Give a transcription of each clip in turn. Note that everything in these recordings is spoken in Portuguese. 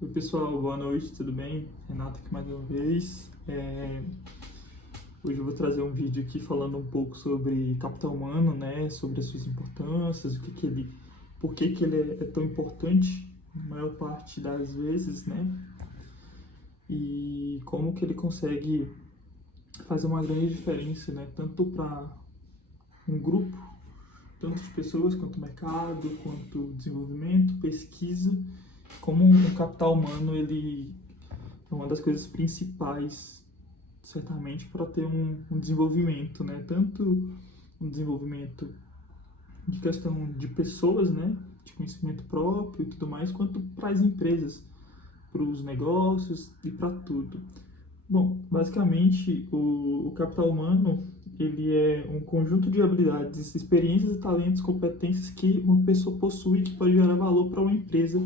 Oi pessoal, boa noite, tudo bem? Renato aqui mais uma vez. Hoje eu vou trazer um vídeo aqui falando um pouco sobre capital humano, né? Sobre as suas importâncias, por que ele é tão importante na maior parte das vezes, né? E como que ele consegue fazer uma grande diferença, né? Tanto para um grupo, tanto de pessoas, quanto mercado, quanto desenvolvimento, pesquisa, como o capital humano ele é uma das coisas principais, certamente, para ter um desenvolvimento, né? Tanto um desenvolvimento de questão de pessoas, né? De conhecimento próprio e tudo mais, quanto para as empresas, para os negócios e para tudo. Bom, basicamente, o capital humano, ele é um conjunto de habilidades, experiências, talentos, competências que uma pessoa possui que pode gerar valor para uma empresa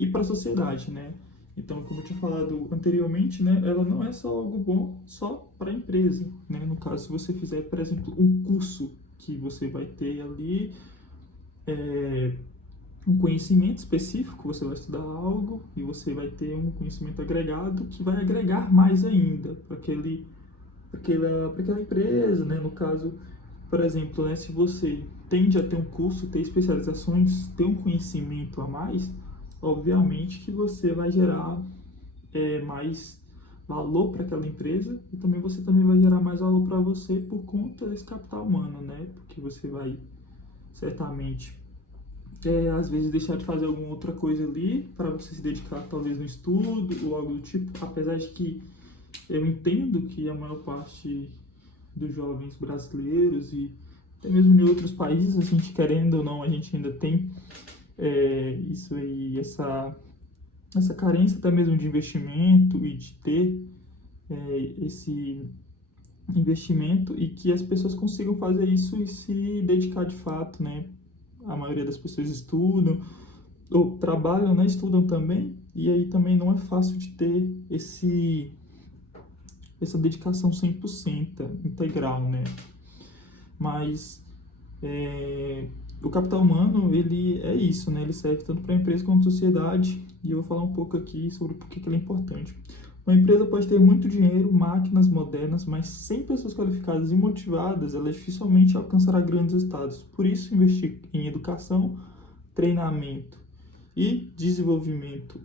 e para a sociedade, né? Então, como eu tinha falado anteriormente, né, ela não é só algo bom só para a empresa, né? No caso, se você fizer, por exemplo, um curso que você vai ter ali um conhecimento específico, você vai estudar algo e você vai ter um conhecimento agregado que vai agregar mais ainda para aquela empresa, né? No caso, por exemplo, né, se você tende a ter um curso, ter especializações, ter um conhecimento a mais, obviamente que você vai gerar mais valor para aquela empresa e também você também vai gerar mais valor para você por conta desse capital humano, né? Porque você vai certamente às vezes deixar de fazer alguma outra coisa ali para você se dedicar talvez no estudo ou algo do tipo, apesar de que eu entendo que a maior parte dos jovens brasileiros e até mesmo em outros países, a gente querendo ou não, a gente ainda tem isso aí, essa carência até mesmo de investimento e de ter esse investimento e que as pessoas consigam fazer isso e se dedicar de fato, né? A maioria das pessoas estudam ou trabalham, né? Estudam também e aí também não é fácil de ter essa dedicação 100% integral, né? Mas o capital humano, ele é isso, né? Ele serve tanto para a empresa quanto para a sociedade e eu vou falar um pouco aqui sobre por que ele é importante. Uma empresa pode ter muito dinheiro, máquinas modernas, mas sem pessoas qualificadas e motivadas, ela dificilmente alcançará grandes estados. Por isso, investir em educação, treinamento e desenvolvimento,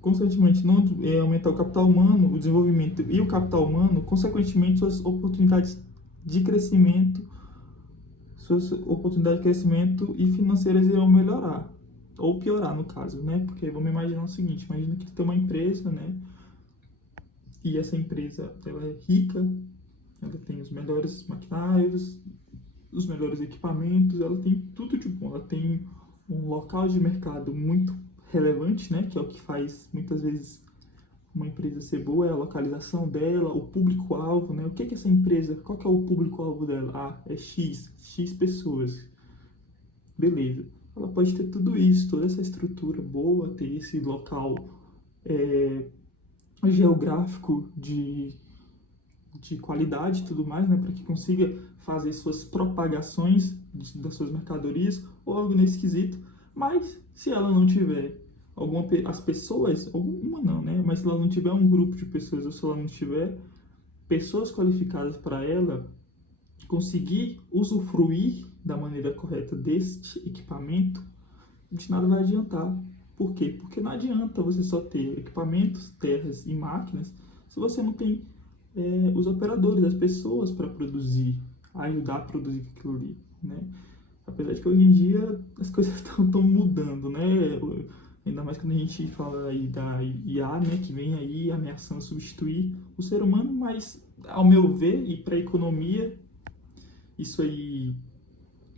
constantemente não aumentar o capital humano, o desenvolvimento e o capital humano, consequentemente suas oportunidades de crescimento e financeiras irão melhorar ou piorar no caso, né? Porque vamos imaginar o seguinte, imagina que tu tem uma empresa, né? E essa empresa, ela é rica, ela tem os melhores maquinários, os melhores equipamentos, ela tem tudo de bom, ela tem um local de mercado muito relevante, né? Que é o que faz muitas vezes uma empresa ser boa, é a localização dela, o público-alvo, né? O que é essa empresa, qual que é o público-alvo dela? Ah, é X pessoas. Beleza. Ela pode ter tudo isso, toda essa estrutura boa, ter esse local é, geográfico de qualidade e tudo mais, né? Para que consiga fazer suas propagações das suas mercadorias ou algo nesse quesito. Mas se ela não tiver as pessoas, alguma não, né? Mas se ela não tiver um grupo de pessoas ou se ela não tiver pessoas qualificadas para ela conseguir usufruir da maneira correta deste equipamento, de nada vai adiantar. Por quê? Porque não adianta você só ter equipamentos, terras e máquinas se você não tem os operadores, as pessoas para produzir, ajudar a produzir aquilo ali, né? Apesar de que hoje em dia as coisas estão mudando, né? Ainda mais quando a gente fala aí da IA, né, que vem aí ameaçando substituir o ser humano, mas ao meu ver e para a economia isso aí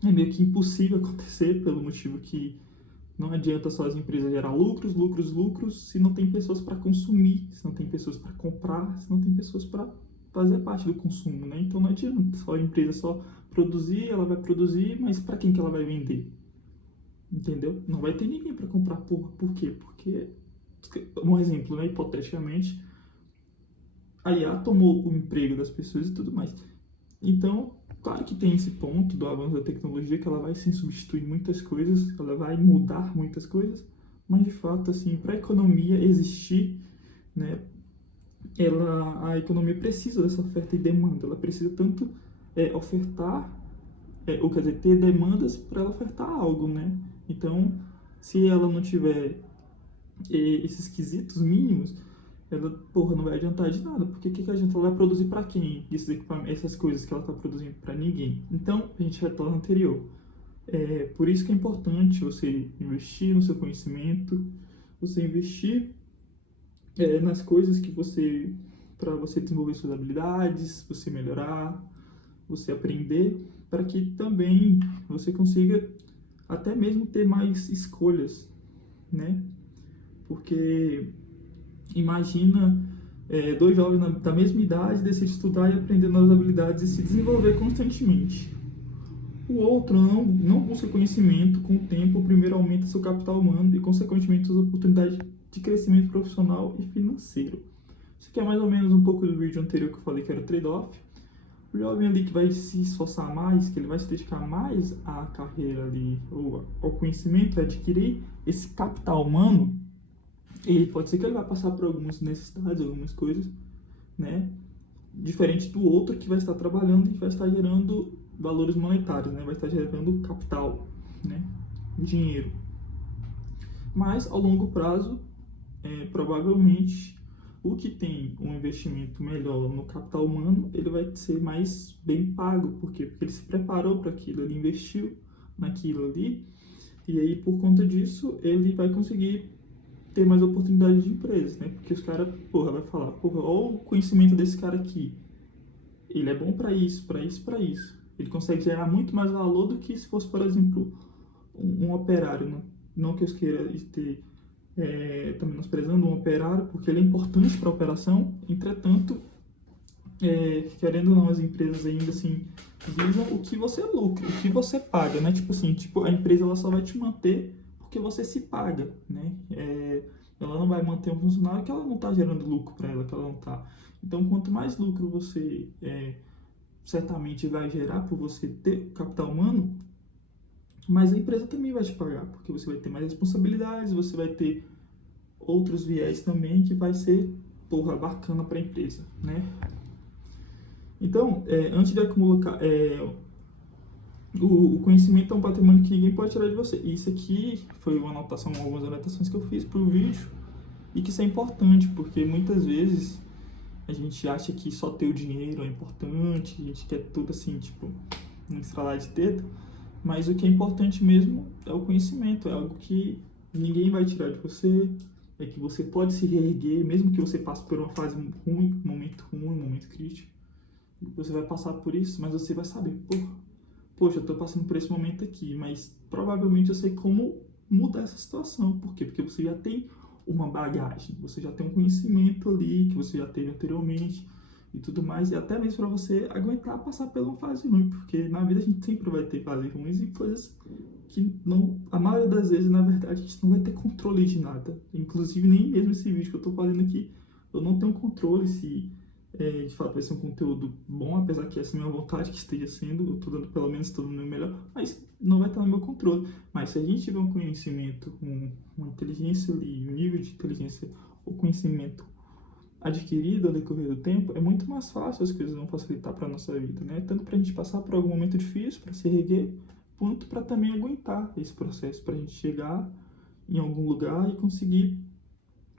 é meio que impossível acontecer pelo motivo que não adianta só as empresas gerar lucros, lucros, lucros, se não tem pessoas para consumir, se não tem pessoas para comprar, se não tem pessoas para fazer parte do consumo, né? Então não adianta só a empresa só produzir, ela vai produzir, mas para quem que ela vai vender? Entendeu? Não vai ter ninguém para comprar. Por quê? Porque, um exemplo, né? Hipoteticamente, a IA tomou o emprego das pessoas e tudo mais. Então, claro que tem esse ponto do avanço da tecnologia, que ela vai sim substituir muitas coisas, ela vai mudar muitas coisas, mas de fato, assim, para a economia existir, né, a economia precisa dessa oferta e demanda, ela precisa tanto ofertar, ou quer dizer, ter demandas para ela ofertar algo, né? Então, se ela não tiver esses quesitos mínimos, ela, porra, não vai adiantar de nada, porque o que adianta? Ela vai produzir para quem? Essas coisas que ela está produzindo para ninguém. Então, a gente retorna ao anterior. Por isso que é importante você investir no seu conhecimento, você investir nas coisas que você, para você desenvolver suas habilidades, você melhorar, você aprender, para que também você consiga até mesmo ter mais escolhas, né? Porque imagina dois jovens da mesma idade decidem estudar e aprender novas habilidades e se desenvolver constantemente. O outro não busca conhecimento, com o tempo, o primeiro aumenta seu capital humano e, consequentemente, suas oportunidades de crescimento profissional e financeiro. Isso aqui é mais ou menos um pouco do vídeo anterior que eu falei que era o trade-off. O jovem ali que vai se esforçar mais, que ele vai se dedicar mais à carreira ali, ou ao conhecimento, a adquirir esse capital humano, e pode ser que ele vai passar por algumas necessidades, algumas coisas, né? Diferente do outro que vai estar trabalhando e vai estar gerando valores monetários, né? Vai estar gerando capital, né? Dinheiro. Mas, ao longo prazo, provavelmente, o que tem um investimento melhor no capital humano, ele vai ser mais bem pago. Por quê? Porque ele se preparou para aquilo, ele investiu naquilo ali, e aí, por conta disso, ele vai conseguir ter mais oportunidades de empresas, né? Porque os caras, vai falar, olha o conhecimento desse cara aqui. Ele é bom para isso, para isso, para isso. Ele consegue gerar muito mais valor do que se fosse, por exemplo, um operário, né? Não que eu queira ter também menosprezando um operário, porque ele é importante para a operação. Entretanto, querendo ou não, as empresas ainda assim visam o que você lucra, o que você paga, né? Tipo assim, a empresa ela só vai te manter porque você se paga, né? Ela não vai manter um funcionário que ela não está gerando lucro para ela, que ela não está. Então, quanto mais lucro você certamente vai gerar por você ter capital humano, mas a empresa também vai te pagar, porque você vai ter mais responsabilidades, você vai ter outros viés também que vai ser, bacana para a empresa, né? Então, antes de acumular, o conhecimento é um patrimônio que ninguém pode tirar de você. Isso aqui foi algumas anotações que eu fiz para o vídeo, e que isso é importante, porque muitas vezes a gente acha que só ter o dinheiro é importante, a gente quer tudo assim, um estralar de dedo, mas o que é importante mesmo é o conhecimento, é algo que ninguém vai tirar de você, é que você pode se reerguer, mesmo que você passe por uma fase ruim, um momento crítico, você vai passar por isso, mas você vai saber, poxa, eu tô passando por esse momento aqui, mas provavelmente eu sei como mudar essa situação. Por quê? Porque você já tem uma bagagem, você já tem um conhecimento ali que você já teve anteriormente e tudo mais, e até mesmo para você aguentar passar por uma fase ruim, porque na vida a gente sempre vai ter fases ruins e coisas que não, a maioria das vezes, na verdade, a gente não vai ter controle de nada. Inclusive, nem mesmo esse vídeo que eu tô fazendo aqui, eu não tenho controle se de fato vai ser um conteúdo bom, apesar que essa é a minha vontade que esteja sendo, eu tô dando pelo menos todo o meu melhor, mas não vai estar no meu controle. Mas se a gente tiver um conhecimento, uma inteligência ali, um nível de inteligência, o conhecimento adquirido ao decorrer do tempo, é muito mais fácil, as coisas vão facilitar para a nossa vida, né? Tanto para a gente passar por algum momento difícil, para se erguer, quanto para também aguentar esse processo, para a gente chegar em algum lugar e conseguir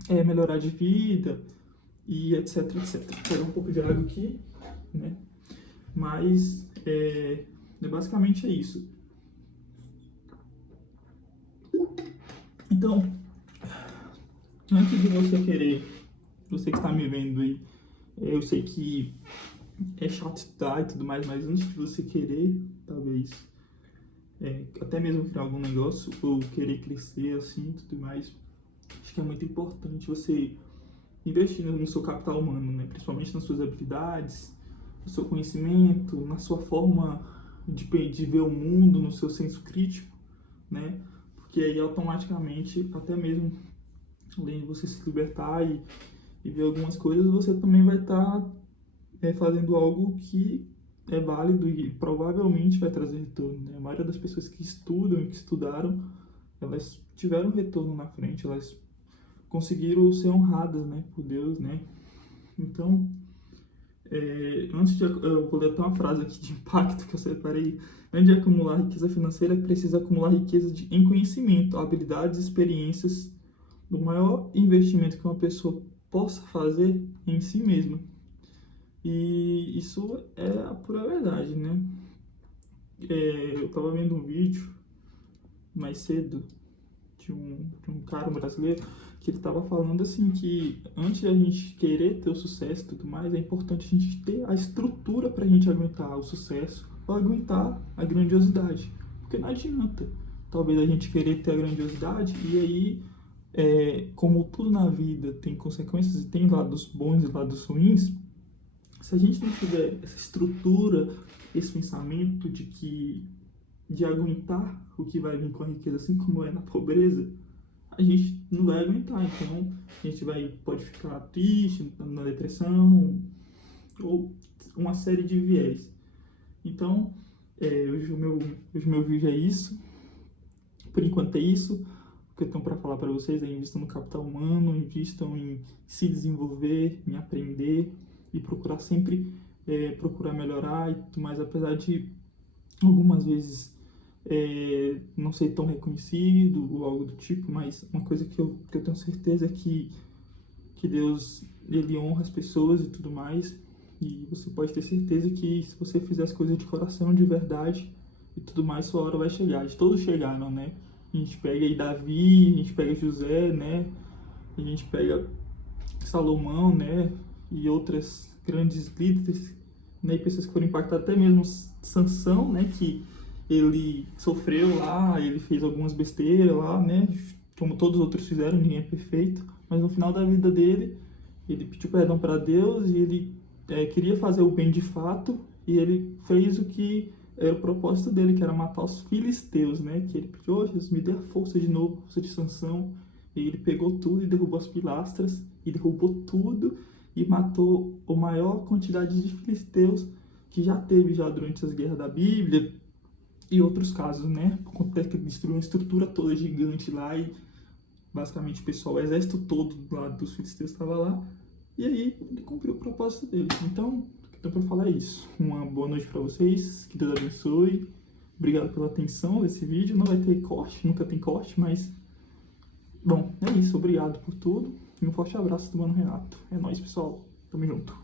melhorar de vida, e etc, etc. Vou pegar um pouco de água aqui, né? Mas basicamente é isso. Então, antes de você querer, você que está me vendo aí, eu sei que é chato estudar e tudo mais, mas antes de você querer, talvez, até mesmo criar algum negócio ou querer crescer assim e tudo mais, acho que é muito importante você investir no seu capital humano, né? Principalmente nas suas habilidades, no seu conhecimento, na sua forma de ver o mundo, no seu senso crítico, né? Porque aí automaticamente, até mesmo além de você se libertar e ver algumas coisas, você também vai estar fazendo algo que é válido e provavelmente vai trazer retorno, né? A maioria das pessoas que estudam e que estudaram elas tiveram retorno na frente, elas conseguiram ser honradas, né, por Deus, né? Então, eu vou ler até uma frase aqui de impacto que eu separei. Antes de acumular riqueza financeira, precisa acumular riqueza em conhecimento, habilidades, experiências. O maior investimento que uma pessoa possa fazer em si mesma. E isso é a pura verdade, né? Eu estava vendo um vídeo mais cedo de um cara brasileiro que ele estava falando assim que antes de a gente querer ter o sucesso e tudo mais, é importante a gente ter a estrutura para a gente aguentar o sucesso ou aguentar a grandiosidade. Porque não adianta, talvez a gente querer ter a grandiosidade e aí, como tudo na vida tem consequências e tem lados bons e lados ruins, se a gente não tiver essa estrutura, esse pensamento de aguentar o que vai vir com a riqueza, assim como é na pobreza, a gente não vai aguentar. Então, a gente pode ficar triste, na depressão, ou uma série de viés. Então, hoje o meu vídeo é isso. Por enquanto é isso. O que eu tenho para falar para vocês é invistam no capital humano, invistam em se desenvolver, em aprender e procurar sempre procurar melhorar e tudo mais, apesar de algumas vezes não ser tão reconhecido ou algo do tipo, mas uma coisa que eu tenho certeza é que Deus, ele honra as pessoas e tudo mais, e você pode ter certeza que se você fizer as coisas de coração, de verdade e tudo mais, sua hora vai chegar. De todos chegaram, né? A gente pega aí Davi, a gente pega José, né? A gente pega Salomão, né? E outras grandes líderes, né? E pessoas que foram impactadas, até mesmo Sansão, né? Que ele sofreu lá, ele fez algumas besteiras lá, né? Como todos os outros fizeram, ninguém é perfeito. Mas no final da vida dele, ele pediu perdão para Deus e ele queria fazer o bem de fato. E ele fez o que era o propósito dele, que era matar os filisteus, né? Que ele pediu, oh, Jesus, me dê a força de novo, a força de Sansão. E ele pegou tudo e derrubou as pilastras, e derrubou tudo e matou a maior quantidade de filisteus que já teve já durante as guerras da Bíblia e outros casos, né? Por conta que ele destruiu uma estrutura toda gigante lá e basicamente o pessoal, o exército todo lá dos filisteus estava lá. E aí ele cumpriu o propósito dele. Então, o que eu tenho para falar é isso. Uma boa noite para vocês, que Deus abençoe. Obrigado pela atenção desse vídeo. Não vai ter corte, nunca tem corte, mas bom, é isso. Obrigado por tudo. E um forte abraço do Mano Renato. É nóis, pessoal. Tamo junto.